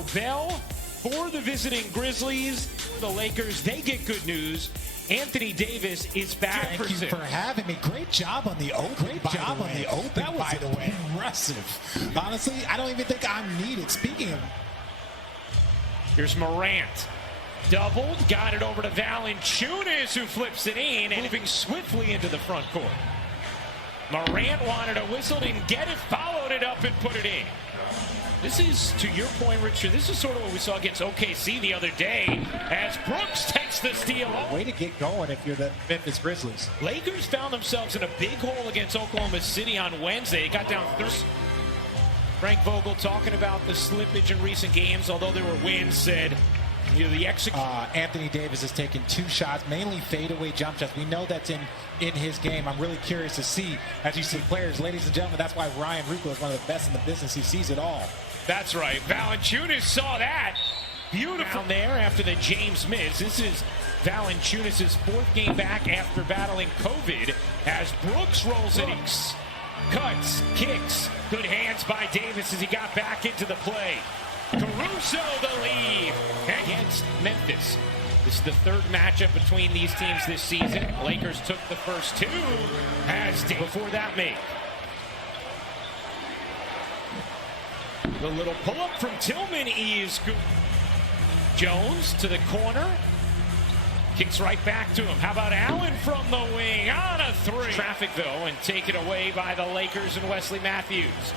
So Bell for the visiting Grizzlies. For the Lakers, they get good news. Anthony Davis is back. Thank you for having me. Great job on the open. Great job on the open, That was by the way. Impressive. Honestly, I don't even think I'm needed. Speaking of... Here's Morant. Doubled, got it over to Valanciunas, who flips it in, and moving swiftly into the front court. Morant wanted a whistle, didn't get it, followed it up and put it in. This is, to your point, Richard, this is sort of what we saw against OKC the other day as Brooks takes the steal. Way to get going if you're the Memphis Grizzlies. Lakers found themselves in a big hole against Oklahoma City on Wednesday. They got down 30. Frank Vogel talking about the slippage in recent games, although there were wins, said, you know, the execution. Anthony Davis has taken 2 shots, mainly fadeaway jump shots. We know that's in his game. I'm really curious to see, as you see players, ladies and gentlemen, that's why Ryan Ruocco is one of the best in the business. He sees it all. That's right. Valanciunas saw that. Beautiful. Down there after the James miss. This is Valanciunas' 4th game back after battling COVID as Brooks rolls it. Cuts, kicks. Good hands by Davis as he got back into the play. Caruso the lead against Memphis. This is the 3rd matchup between these teams this season. Lakers took the first 2 as before that make. The little pull-up from Tillman is good. Jones to the corner. Kicks right back to him. How about Allen from the wing on a 3? Traffic, though, and taken away by the Lakers and Wesley Matthews.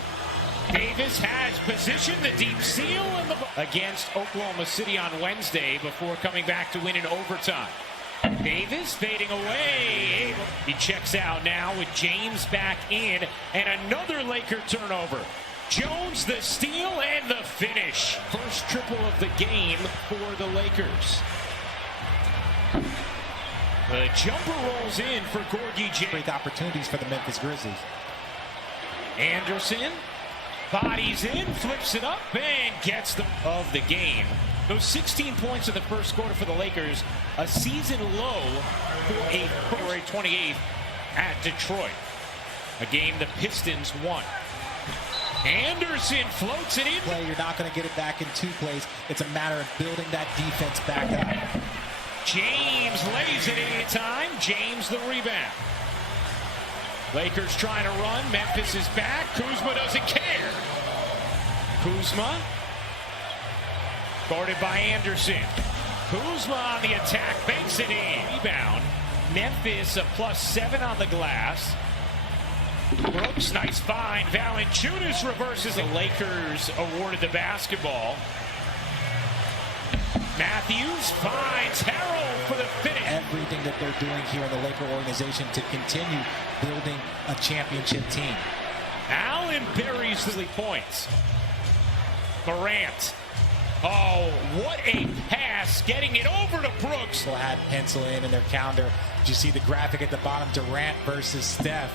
Davis has positioned the deep seal in the against Oklahoma City on Wednesday before coming back to win in overtime. Davis fading away. He checks out now with James back in and another Laker turnover. Jones the steal and the finish. First triple of the game for the Lakers. The jumper rolls in for Gorgie James. Great opportunities for the Memphis Grizzlies. Anderson bodies in, flips it up, and gets the of the game. Those 16 points in the first quarter for the Lakers, a season low for February 28th at Detroit. A game the Pistons won. Anderson floats it in. You're not going to get it back in 2 plays. It's a matter of building that defense back up. James lays it in time. James the rebound. Lakers trying to run. Memphis is back. Kuzma doesn't care. Kuzma guarded by Anderson. Kuzma on the attack. Banks it in. Rebound. Memphis a +7 on the glass. Brooks, nice find. Valanciunas reverses. The Lakers awarded the basketball. Matthews finds Harrell for the finish. Everything that they're doing here in the Laker organization to continue building a championship team. Allen buries the points. Morant. Oh, what a pass. Getting it over to Brooks. People had pencil in their calendar. Did you see the graphic at the bottom? Durant versus Steph.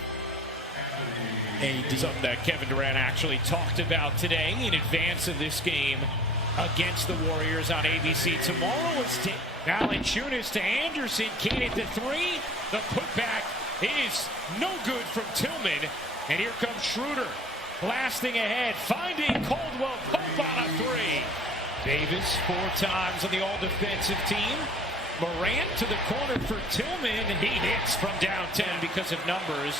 Something that Kevin Durant actually talked about today in advance of this game against the Warriors on ABC. Tomorrow is Valanciunas to Anderson. Can't hit the 3. The putback is no good from Tillman. And here comes Schroeder blasting ahead, finding Caldwell Pope on a 3. Davis 4 times on the all-defensive team. Morant to the corner for Tillman. He hits from downtown because of numbers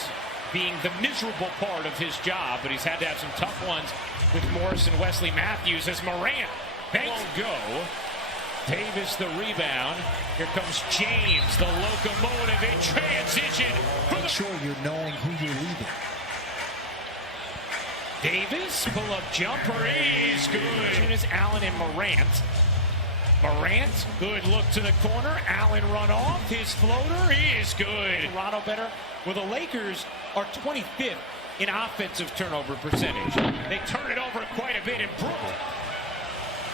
being the miserable part of his job, but he's had to have some tough ones with Morris and Wesley Matthews as Morant won't go. Davis the rebound. Here comes James, the locomotive in transition. Make sure you're knowing who you're leaving. Davis, pull-up jumper is good. As Allen and Morant. Morant, good look to the corner. Allen run off. His floater is good. Toronto better. Well, the Lakers are 25th in offensive turnover percentage. They turn it over quite a bit in Brooklyn.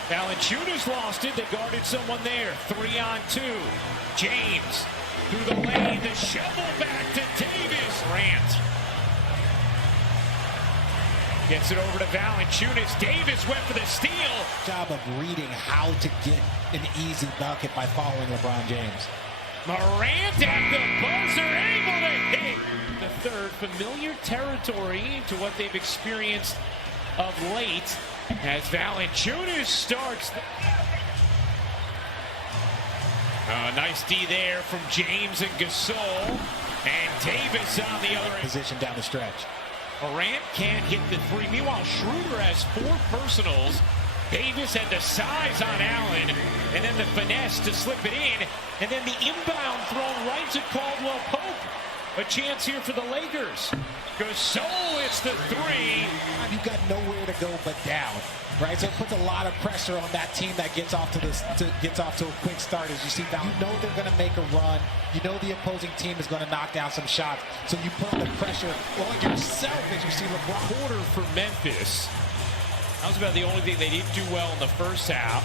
Valanciunas lost it. They guarded someone there. 3-on-2. James through the lane. The shovel back to Davis. Morant gets it over to Valanciunas. Davis went for the steal. Job of reading how to get an easy bucket by following LeBron James. Morant at the buzzer, able to hit. The third, familiar territory to what they've experienced of late. As Valanciunas starts. Nice D there from James and Gasol. And Davis on the other end. Position down the stretch. Morant can't hit the three. Meanwhile, Schroeder has 4 personals. Davis had the size on Allen, and then the finesse to slip it in, and then the inbound thrown right to Caldwell Pope. A chance here for the Lakers. Gasol hits the 3. You've got nowhere to go but down, right? So it puts a lot of pressure on that team that gets off to a quick start. As you see now, you know they're going to make a run. You know the opposing team is going to knock down some shots. So you put the pressure on yourself as you see LeBron. Quarter for Memphis. That was about the only thing they didn't do well in the first half.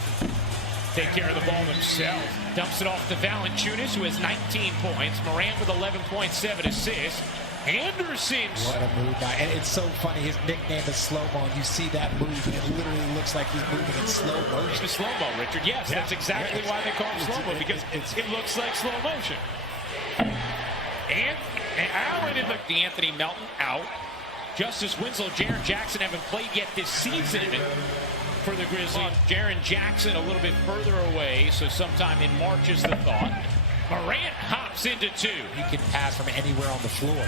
Take care of the ball themselves. Dumps it off to Valanciunas, who has 19 points. Morant with 11.7 assists. Anderson. What a move by, and it's so funny. His nickname is Slow-Mo, and you see that move, and it literally looks like he's moving in slow motion. It's slow-mo, Richard. Yes, that's exactly why they call it slow-mo, because it looks like slow motion. And Allen in the Anthony Melton out. Justice Winslow, Jaren Jackson haven't played yet this season for the Grizzlies. Jaren Jackson a little bit further away, so sometime in March is the thought. Morant hops into 2. He can pass from anywhere on the floor.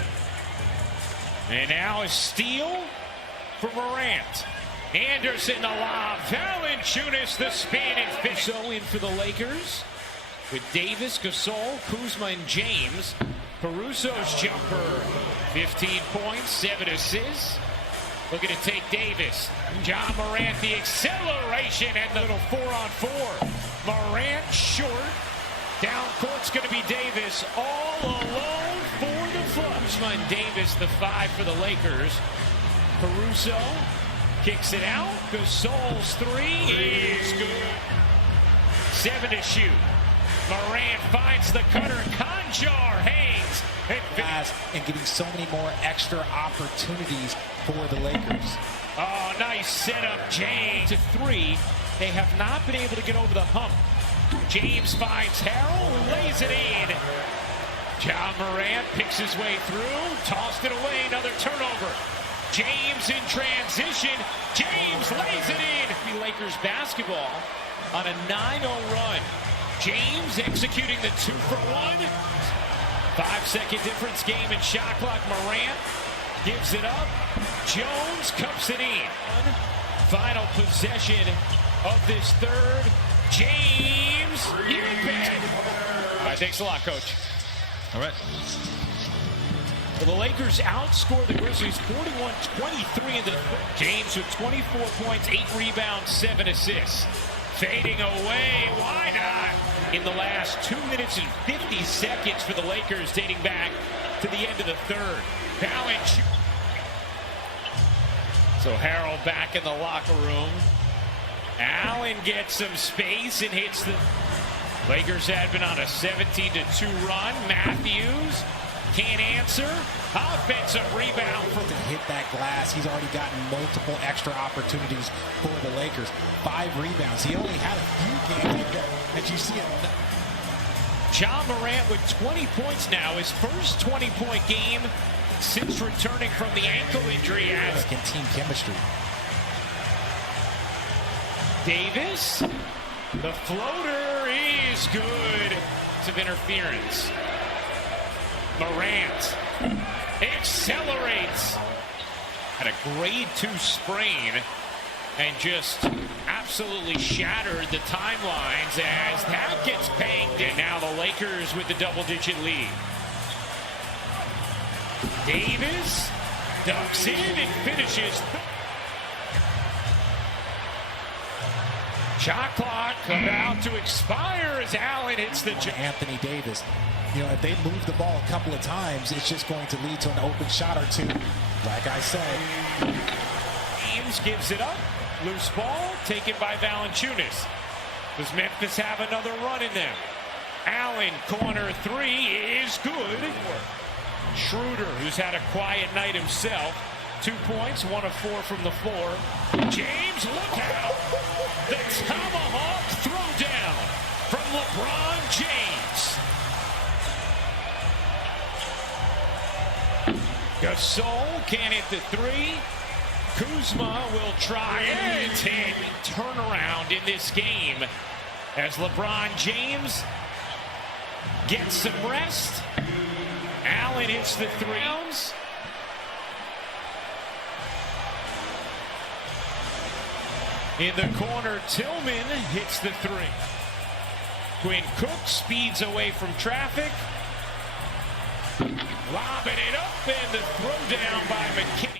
And now a steal for Morant. Anderson the lob. Valanciunas the spin and fish. So in for the Lakers with Davis, Gasol, Kuzma, and James. Caruso's jumper, 15 points, 7 assists. Looking to take Davis. John Morant, the acceleration, and the little 4-on-4. Morant short. Down court's going to be Davis, all alone for the Flush. Kuzma and Davis, the 5 for the Lakers. Caruso kicks it out. Gasol's 3 is good. 7 to shoot. Morant finds the cutter. Conjar hangs. And getting so many more extra opportunities for the Lakers. Oh, nice setup, James. To 3. They have not been able to get over the hump. James finds Harrell, who lays it in. John Morant picks his way through, tossed it away, another turnover. James in transition. James lays it in. The Lakers basketball on a 9-0 run. James executing the 2-for-1. 5-second difference game in shot clock. Morant gives it up. Jones cups it in. Final possession of this third. James, you bet. All right, thanks a lot, Coach. All right. Well, the Lakers outscore the Grizzlies 41-23 in the James with 24 points, 8 rebounds, 7 assists. Fading away, why not? In the last 2 minutes and 50 seconds for the Lakers, dating back to the end of the third. Valanciunas. So Harrell back in the locker room. Allen gets some space and hits the Lakers had been on a 17-2 run. Matthews can't answer. Offensive rebound for to hit that glass. He's already gotten multiple extra opportunities for the Lakers. 5 rebounds. He only had a few games that you see it. John Morant with 20 points now. His first 20-point game since returning from the ankle injury. As team chemistry. Davis, the floater is good. Some interference. Morant accelerates. Had a grade 2 sprain and just absolutely shattered the timelines as that gets banged in. Now the Lakers with the double-digit lead. Davis ducks in and finishes. Shot clock about to expire as Allen hits the Anthony Davis. You know, if they move the ball a couple of times, it's just going to lead to an open shot or two. Like I said, James gives it up. Loose ball taken by Valanciunas. Does Memphis have another run in them? Allen, corner 3 is good. Schroeder, who's had a quiet night himself. 2 points, 1 of 4 from the floor. James, look out! The tomahawk throwdown from LeBron James. Gasol can't hit the 3. Kuzma will try and hit. Turnaround in this game as LeBron James gets some rest. Allen hits the 3. In the corner, Tillman hits the 3. Quinn Cook speeds away from traffic. Lobbing it up and the throw down by McKinney.